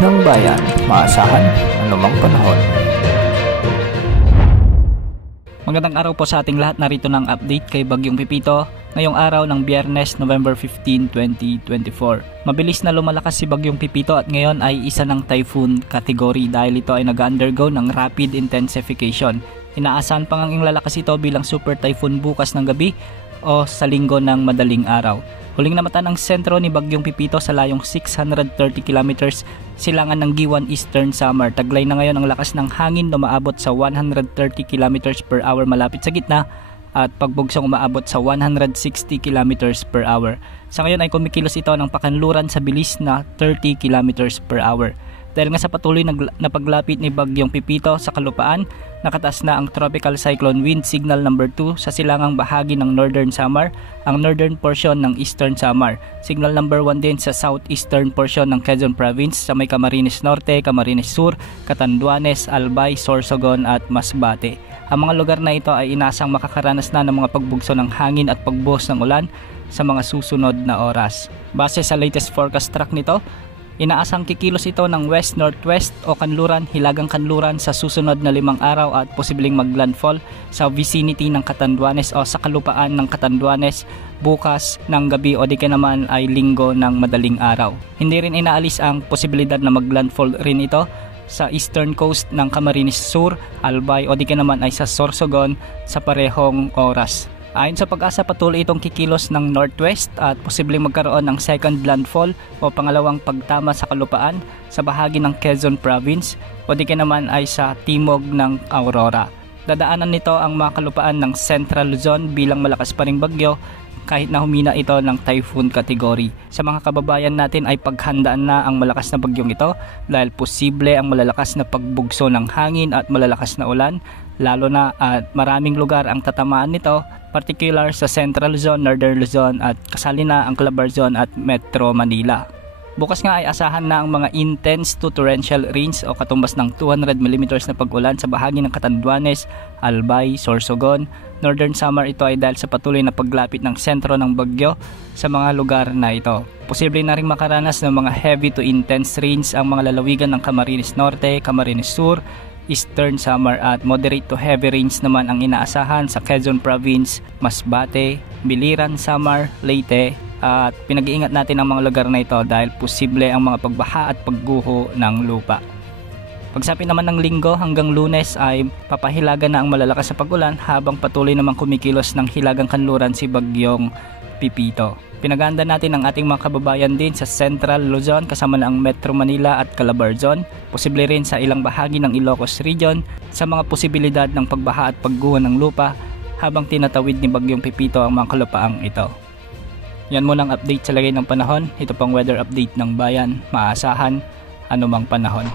ng bayan, maasahan anumang panahon. Magandang araw po sa ating lahat. Narito ng update kay Bagyong Pipito ngayong araw ng Biyernes, November 15, 2024. Mabilis na lumalakas si Bagyong Pipito at ngayon ay isa ng typhoon category dahil ito ay nag-undergo ng rapid intensification. Inaasahan pang ang lalakas ito bilang super typhoon bukas ng gabi o sa linggo ng madaling araw. Huling namatan ang sentro ni Bagyong Pipito sa layong 630 kilometers silangan ng Giwan Eastern Samar. Taglay na ngayon ang lakas ng hangin na umaabot sa 130 kilometers per hour malapit sa gitna at pagbugsong umaabot sa 160 kilometers per hour. Sa ngayon ay kumikilos ito ng pakanluran sa bilis na 30 kilometers per hour. Dahil nga sa patuloy na paglapit ni Bagyong Pipito sa kalupaan, nakataas na ang Tropical Cyclone Wind Signal number 2 sa silangang bahagi ng Northern Samar, ang northern portion ng Eastern Samar. Signal number 1 din sa southeastern portion ng Quezon Province sa may Camarines Norte, Camarines Sur, Catanduanes, Albay, Sorsogon at Masbate. Ang mga lugar na ito ay inasang makakaranas na ng mga pagbugso ng hangin at pagbuhos ng ulan sa mga susunod na oras. Base sa latest forecast track nito, inaasang kikilos ito ng west-northwest o kanluran, hilagang kanluran sa susunod na 5 araw at posibleng maglandfall sa vicinity ng Catanduanes o sa kalupaan ng Catanduanes bukas ng gabi o di kaya naman ay linggo ng madaling araw. Hindi rin inaalis ang posibilidad na maglandfall rin ito sa eastern coast ng Camarines Sur, Albay o di kaya naman ay sa Sorsogon sa parehong oras. Ayon sa Pag-asa, patuloy itong kikilos ng northwest at posibleng magkaroon ng second landfall o pangalawang pagtama sa kalupaan sa bahagi ng Quezon Province o di kaya naman ay sa timog ng Aurora. Dadaanan nito ang mga kalupaan ng Central Luzon bilang malakas pa ring bagyo kahit na humina ito ng typhoon category. Sa mga kababayan natin ay paghandaan na ang malakas na bagyong ito dahil posible ang malalakas na pagbugso ng hangin at malalakas na ulan, lalo na at maraming lugar ang tatamaan nito, particular sa Central Luzon, Northern Luzon at kasali na ang Calabarzon at Metro Manila. Bukas nga ay asahan na ang mga intense to torrential rains o katumbas ng 200 mm na pag-ulan sa bahagi ng Catanduanes, Albay, Sorsogon, Northern Samar. Ito ay dahil sa patuloy na paglapit ng sentro ng bagyo sa mga lugar na ito. Posible na rin makaranas ng mga heavy to intense rains ang mga lalawigan ng Camarines Norte, Camarines Sur, Eastern Samar at moderate to heavy rains naman ang inaasahan sa Quezon Province, Masbate, Biliran, Samar, Leyte at pinag-iingat natin ang mga lugar na ito dahil posible ang mga pagbaha at pagguho ng lupa. Pagsapit naman ng linggo hanggang Lunes ay papahilagan na ang malalakas na pag-ulan habang patuloy namang kumikilos ng hilagang kanluran si Bagyong Pipito. Pinaganda natin ang ating mga kababayan din sa Central Luzon kasama na ang Metro Manila at Calabarzon, posible rin sa ilang bahagi ng Ilocos Region sa mga posibilidad ng pagbaha at pagguho ng lupa habang tinatawid ni Bagyong Pipito ang mga kalupaang ito. Yan muna ang update sa lagay ng panahon. Ito pang weather update ng bayan, maasahan anumang panahon.